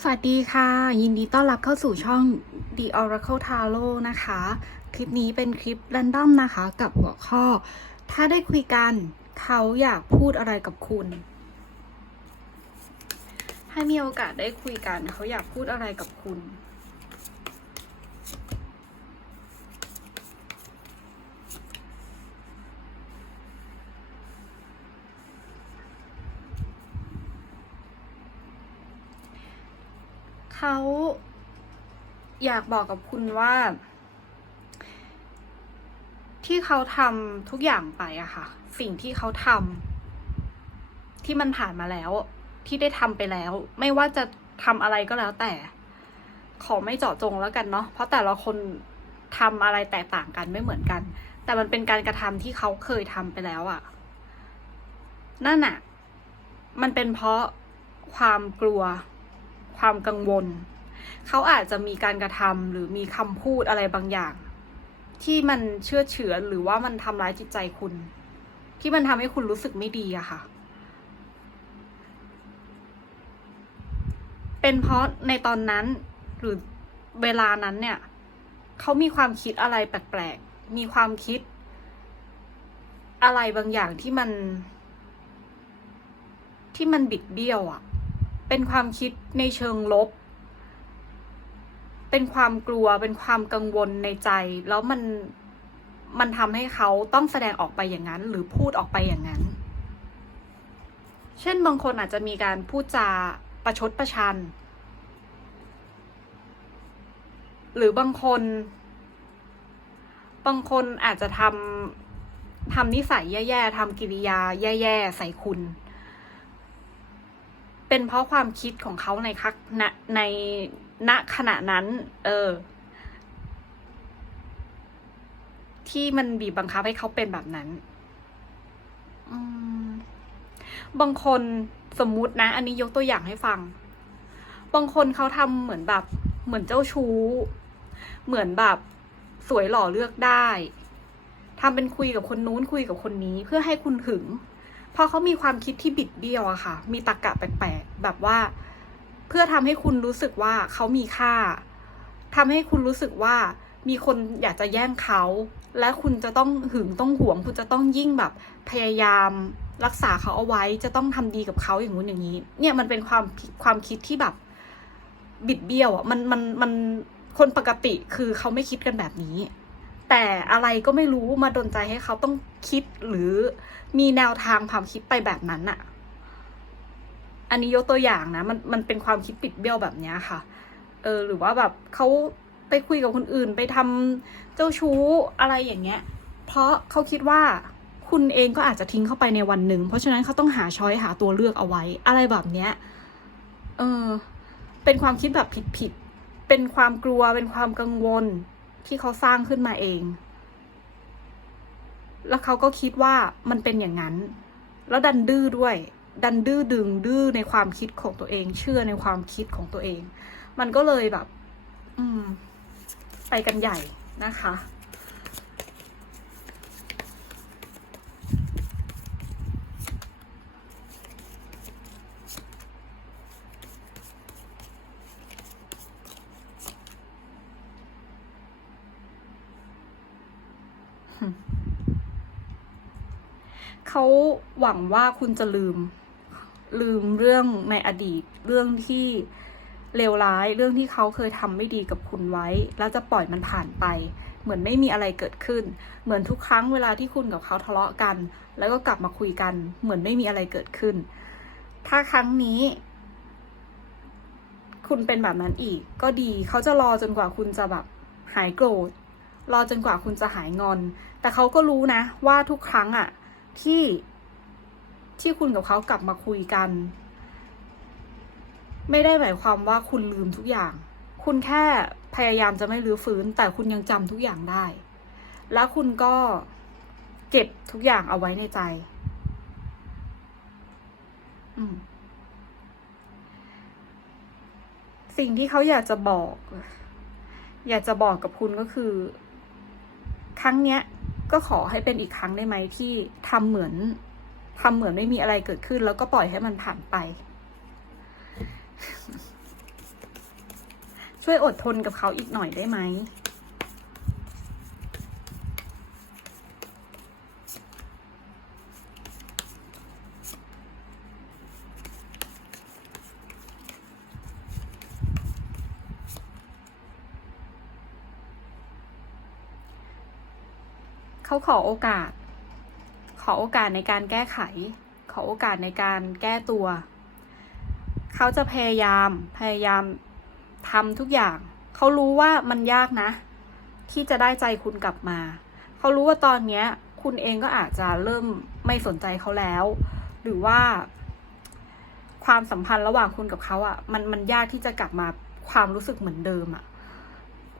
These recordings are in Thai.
สวัสดีค่ะ ยินดีต้อนรับเข้าสู่ช่อง The Oracle Tarot นะคะ คลิปนี้เป็นคลิปแรนดอมนะคะ กับหัวข้อ ถ้าได้คุยกันเขาอยากพูดอะไรกับคุณให้มีโอกาสได้คุยกันเขาอยากพูดอะไรกับคุณ เขาอยากบอกกับคุณว่า ที่เขาทำทุกอย่างไปอะค่ะ สิ่งที่เขาทำที่มันผ่านมาแล้ว ที่ได้ทำไปแล้ว ไม่ว่าจะทำอะไรก็แล้วแต่ ขอไม่เจาะจงแล้วกันเนาะเพราะแต่ละคนทำอะไรแตกต่างกันไม่เหมือนกัน แต่มันเป็นการกระทำที่เขาเคยทำไปแล้วอะนั่นอะมันเป็นเพราะความกลัว ความกังวล เขาอาจจะมีการกระทำหรือมีคำพูดอะไรบางอย่าง ที่มันเชื่อเฉือนหรือว่ามันทำร้ายจิตใจคุณ ที่มันทำให้คุณรู้สึกไม่ดีอะค่ะ เป็นเพราะในตอนนั้นหรือเวลานั้นเนี่ยเขามีความคิดอะไรแปลกๆ มีความคิด อะไรบางอย่างที่มัน ที่มันบิดเบี้ยวอะ เป็นความคิดในเชิงลบ เป็นความกลัว เป็นความกังวลในใจ แล้วมัน มันทำให้เขาต้องแสดงออกไปอย่างนั้น หรือพูดออกไปอย่างนั้น เช่นบางคนอาจจะมีการพูดจาประชดประชัน หรือบางคน บางคนอาจจะทำทำนิสัยแย่ๆทำกิริยาแย่ๆใส่คุณ เป็นเพราะความคิดของเขาในคักณในณขณะนั้น เออ ที่มันบีบบังคับให้เขาเป็นแบบนั้นบางคนสมมุตินะ อันนี้ยกตัวอย่างให้ฟัง บางคนเขาทำเหมือนแบบ เหมือนเจ้าชู้ เหมือนแบบสวยหล่อเลือกได้ทำเป็นคุยกับคนนู้นคุยกับคนนี้เพื่อให้คุณหึง พอเขามีความคิดที่บิดเบี้ยวอะค่ะ มีตรกกะแปลกๆแบบว่า เพื่อทำให้คุณรู้สึกว่าเขามีค่าทำให้คุณรู้สึกว่ามีคนอยากจะแย่งเขา และคุณจะต้องหึงต้องหวง คุณจะต้องยิ่งแบบพยายามรักษาเขาเอาไว้จะต้องทำดีกับเขาอย่างงู้นอย่างนี้ เนี่ยมันเป็นความความคิดที่แบบบิดเบี้ยวอะมันมันมันคนปกติคือเขาไม่คิดกันแบบนี้ แต่อะไรก็ไม่รู้มาดนใจให้เขาต้องคิดหรือมีแนวทางความคิดไปแบบนั้นอะอันนี้ยกตัวอย่างนะ มันมันเป็นความคิดปิดเบี้ยวแบบเนี้ยค่ะ เออ หรือว่าแบบเขาไปคุยกับคนอื่นไปทำเจ้าชู้อะไรอย่างเงี้ย เพราะเขาคิดว่าคุณเองก็อาจจะทิ้งเข้าไปในวันหนึ่ง เพราะฉะนั้นเขาต้องหาช้อยหาตัวเลือกเอาไว้ อะไรแบบเนี้ย เออ เป็นความคิดแบบผิดๆ เป็นความกลัว เป็นความกังวล ที่เขาสร้างขึ้นมาเอง แล้วเขาก็คิดว่ามันเป็นอย่างนั้น แล้วดันดื้อด้วย ดันดื้อดึงดื้อในความคิดของตัวเอง เชื่อในความคิดของตัวเอง มันก็เลยแบบ อืม ไปกันใหญ่นะคะ เขาหวังว่าคุณจะลืม ลืมเรื่องในอดีต เรื่องที่เลวร้าย เรื่องที่เขาเคยทำไม่ดีกับคุณไว้ แล้วจะปล่อยมันผ่านไป เหมือนไม่มีอะไรเกิดขึ้น เหมือนทุกครั้งเวลาที่คุณกับเขาทะเลาะกัน แล้วก็กลับมาคุยกัน เหมือนไม่มีอะไรเกิดขึ้น ถ้าครั้งนี้ คุณเป็นแบบนั้นอีก ก็ดี เขาจะรอจนกว่าคุณจะแบบหายโกรธ รอจนกว่าคุณจะหายงอน แต่เขาก็รู้นะ ว่าทุกครั้งอะ ที่ที่คุณกับเขากลับมาคุยกัน ไม่ได้หมายความว่าคุณลืมทุกอย่าง คุณแค่พยายามจะไม่รื้อฟื้น แต่คุณยังจำทุกอย่างได้ แล้วคุณก็เก็บทุกอย่างเอาไว้ในใจอืมสิ่งที่เขาอยากจะบอก อยากจะบอกกับคุณก็คือ ครั้งเนี้ย ก็ขอให้เป็นอีกครั้งได้ไหมที่ทำเหมือน ทำเหมือนไม่มีอะไรเกิดขึ้น แล้วก็ปล่อยให้มันผ่านไป ช่วยอดทนกับเขาอีกหน่อยได้ไหม เขาขอโอกาส ขอโอกาสในการแก้ไข ขอโอกาสในการแก้ตัว เขาจะพยายามพยายามทำทุกอย่าง เขารู้ว่ามันยากนะ ที่จะได้ใจคุณกลับมา เขารู้ว่าตอนเนี้ย คุณเองก็อาจจะเริ่มไม่สนใจเขาแล้ว หรือว่าความสัมพันธ์ระหว่างคุณกับเขาอะ่ะ มันมันยากที่จะกลับมาความรู้สึกเหมือนเดิมอะ่ะ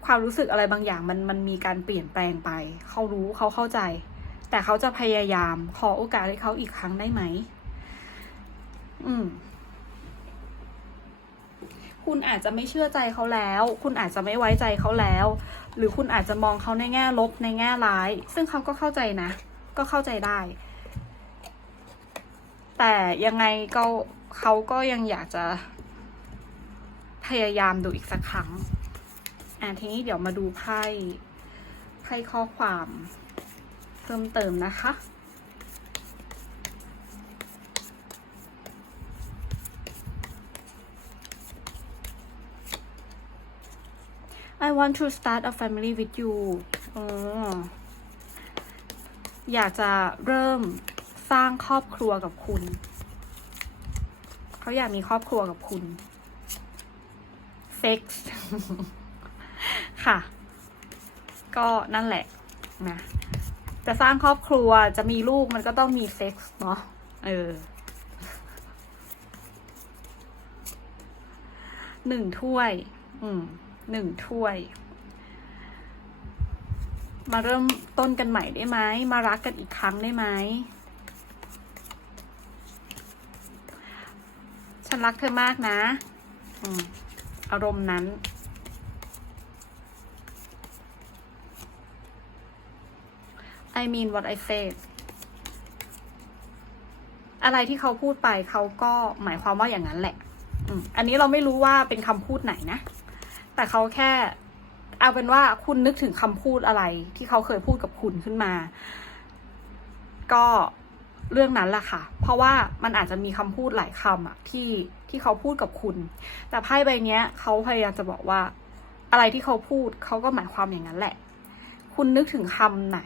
ความรู้สึกอะไรบางอย่างมันมันมีการเปลี่ยนแปลงไป เขารู้เขาเข้าใจ แต่เขาจะพยายามขอโอกาสให้เขาอีกครั้งได้ไหม อืม คุณอาจจะไม่เชื่อใจเขาแล้ว คุณอาจจะไม่ไว้ใจเขาแล้ว หรือคุณอาจจะมองเขาในแง่ลบในแง่ร้าย ซึ่งเขาก็เข้าใจนะ ก็เข้าใจได้ แต่ยังไงก็เขาก็ยังอยากจะพยายามดูอีกสักครั้ง อ่าทีนี้เดี๋ยวมาดูไพ่ไพ่ข้อความเพิ่มเติมนะคะ I want to start a family with you อ๋ออยากจะเริ่มสร้างครอบครัวกับคุณ เขาอยากมีครอบครัวกับคุณเซ็กซ์ ค่ะ ก็นั่นแหละนะจะสร้างครอบครัวจะมีลูกมันก็ต้องมีเซ็กซ์เนาะเออหนึ่งถ้วย อืมหนึ่งถ้วย มาเริ่มต้นกันใหม่ได้ไหม มารักกันอีกครั้งได้ไหม ฉันรักเธอมากนะอืมอารมณ์นั้น I mean what I said อะไรที่เขาพูดไปเขาก็หมายความว่าอย่างนั้นแหละอันนี้เราไม่รู้ว่าเป็นคำพูดไหนนะ แต่เขาแค่ เอาเป็นว่าคุณนึกถึงคำพูดอะไร ที่เขาเคยพูดกับคุณขึ้นมา ก็เรื่องนั้นแหละค่ะ เพราะว่ามันอาจจะมีคำพูดหลายคำอะที่ที่เขาพูดกับคุณ แต่ไพ่ใบนี้เขาพยายามจะบอกว่า อะไรที่เขาพูดเขาก็หมายความอย่างนั้นแหละ คุณนึกถึงคำไหน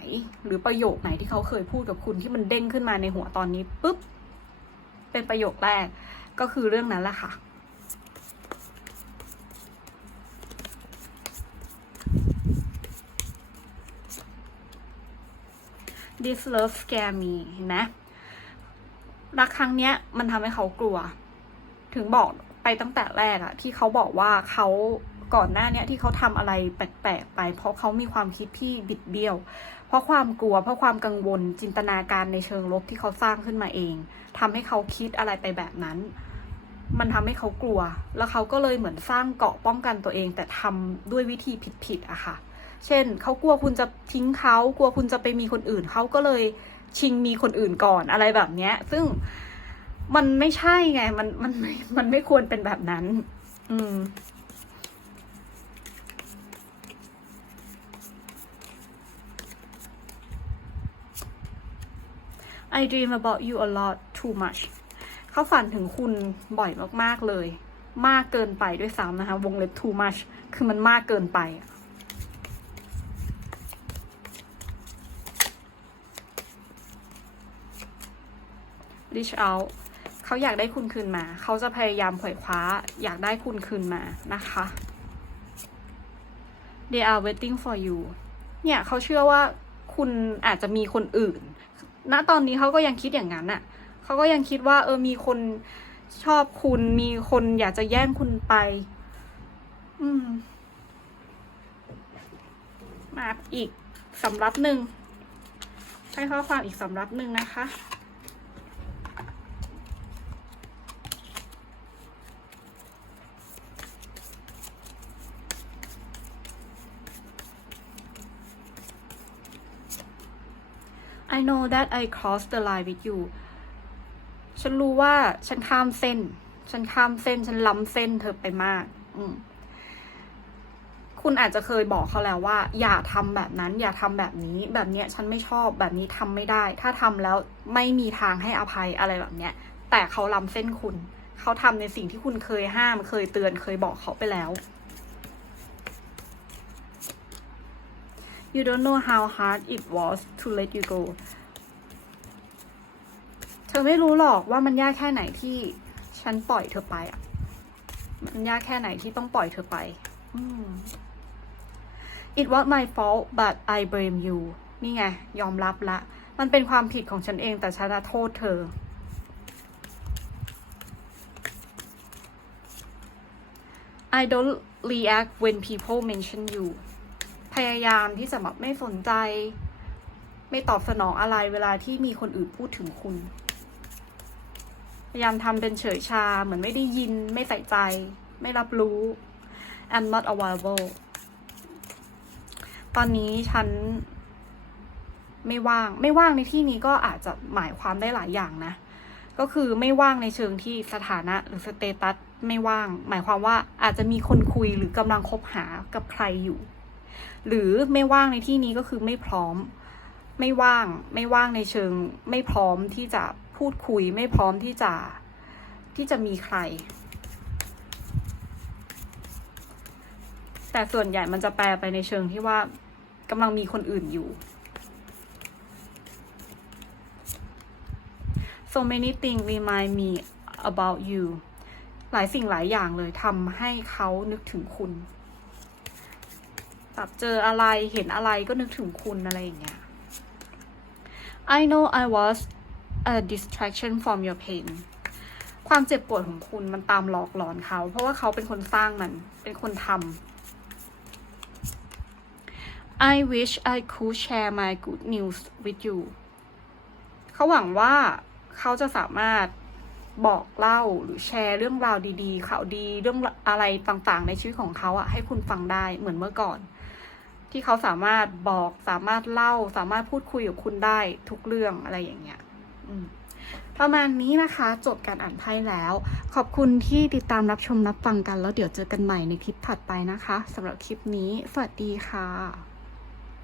หรือประโยคไหนที่เขาเคยพูดกับคุณที่มันเด้งขึ้นมาในหัวตอนนี้ปุ๊บเป็นประโยคแรกก็คือเรื่องนั้นแหละค่ะ this love scare me เห็นไหมรักครั้งเนี้ยมันทำให้เขากลัว ถึงบอกไปตั้งแต่แรกอะที่เขาบอกว่าเขา ก่อนหน้าเนี้ยที่เขาทำอะไรแปลกๆไป เพราะเขามีความคิดที่บิดเบี้ยว เพราะความกลัว เพราะความกังวลจินตนาการในเชิงลบที่เขาสร้างขึ้นมาเองทำให้เขาคิดอะไรไปแบบนั้น มันทำให้เขากลัว แล้วเขาก็เลยเหมือนสร้างเกาะป้องกันตัวเอง แต่ทำด้วยวิธีผิดๆอะค่ะ เช่นเขากลัวคุณจะทิ้งเขากลัวคุณจะไปมีคนอื่นเขาก็เลยชิงมีคนอื่นก่อนอะไรแบบเนี้ย ซึ่งมันไม่ใช่ไง มันมันมันไม่ควรเป็นแบบนั้น อืม I dream about you a lot too much เขาฝันถึงคุณบ่อยมากๆเลย มากเกินไปด้วยซ้ำนะคะ วงเล็บ too much คือมันมากเกินไปอะ reach out เขาอยากได้คุณคืนมา เขาจะพยายามเผยคว้า อยากได้คุณคืนมานะคะ they are waiting for you เนี่ยเขาเชื่อว่าคุณอาจจะมีคนอื่น ณตอนนี้เขาก็ยังคิดอย่างนั้นน่ะเขาก็ยังคิดว่า เออมีคนชอบคุณมีคนอยากจะแย่งคุณไป อืม มาอีกสำรับหนึ่งให้ข้อความอีกสำรับหนึ่งนะคะ I know that I crossed the line with you ฉันรู้ว่าฉันข้ามเส้น ฉันข้ามเส้น ฉันล้ำเส้นเธอไปมาก อืมคุณอาจจะเคยบอกเขาแล้วว่า อย่าทำแบบนั้น อย่าทำแบบนี้ แบบเนี้ยฉันไม่ชอบแบบนี้ทำไม่ได้ ถ้าทำแล้วไม่มีทางให้อภัยอะไรแบบเนี้ย แต่เขาล้ำเส้นคุณ เขาทำในสิ่งที่คุณเคยห้าม เคยเตือนเคยบอกเขาไปแล้ว you don't know how hard it was to let you go เธอไม่รู้หรอกว่ามันยากแค่ไหนที่ฉันปล่อยเธอไปอะ มันยากแค่ไหนที่ต้องปล่อยเธอไป it was my fault but I blame you นี่ไง ยอมรับละ มันเป็นความผิดของฉันเองแต่ฉันน่ะโทษเธอ I don't react when people mention you ยายามที่จะแบบไม่สนใจ ไม่ตอบสนองอะไรเวลาที่มีคนอื่นพูดถึงคุณ พยายามทำเป็นเฉยชาเหมือนไม่ได้ยิน ไม่ใส่ใจ ไม่รับรู้ I'm not available ตอนนี้ฉันไม่ว่าง ไม่ว่างในที่นี้ก็อาจจะหมายความได้หลายอย่างนะ ก็คือไม่ว่างในเชิงที่สถานะหรือสเตตัสไม่ว่าง หมายความว่าอาจจะมีคนคุยหรือกำลังคบหากับใครอยู่ หรือไม่ว่างในที่นี้ก็คือไม่พร้อม ไม่ว่าง ไม่ว่างในเชิง ไม่พร้อมที่จะพูดคุย ไม่พร้อมที่จะที่จะมีใคร แต่ส่วนใหญ่มันจะแปลไปในเชิงที่ว่ากำลังมีคนอื่นอยู่ so many things remind me about you หลายสิ่งหลายอย่างเลยทำให้เขานึกถึงคุณ แบบเจออะไรเห็นอะไรก็นึกถึงคุณอะไรอย่างเงี้ย I know I was a distraction from your pain ความเจ็บปวดของคุณมันตามหลอกหลอนเขา เพราะว่าเขาเป็นคนสร้างมัน เป็นคนทำ I wish I could share my good news with you เขาหวังว่าเขาจะสามารถบอกเล่าหรือแชร์เรื่องราวดีๆข่าวดีเรื่องอะไรต่างๆ ในชีวิตของเขาอะให้คุณฟังได้เหมือนเมื่อก่อน ที่เขาสามารถบอกสามารถเล่า สามารถพูดคุยกับคุณได้ทุกเรื่องอะไรอย่างเงี้ยประมาณนี้นะคะ จบการอ่านไพ่แล้ว ขอบคุณที่ติดตามรับชมรับฟังกัน แล้วเดี๋ยวเจอกันใหม่ในคลิปถัดไปนะคะสำหรับคลิปนี้ สวัสดีค่ะ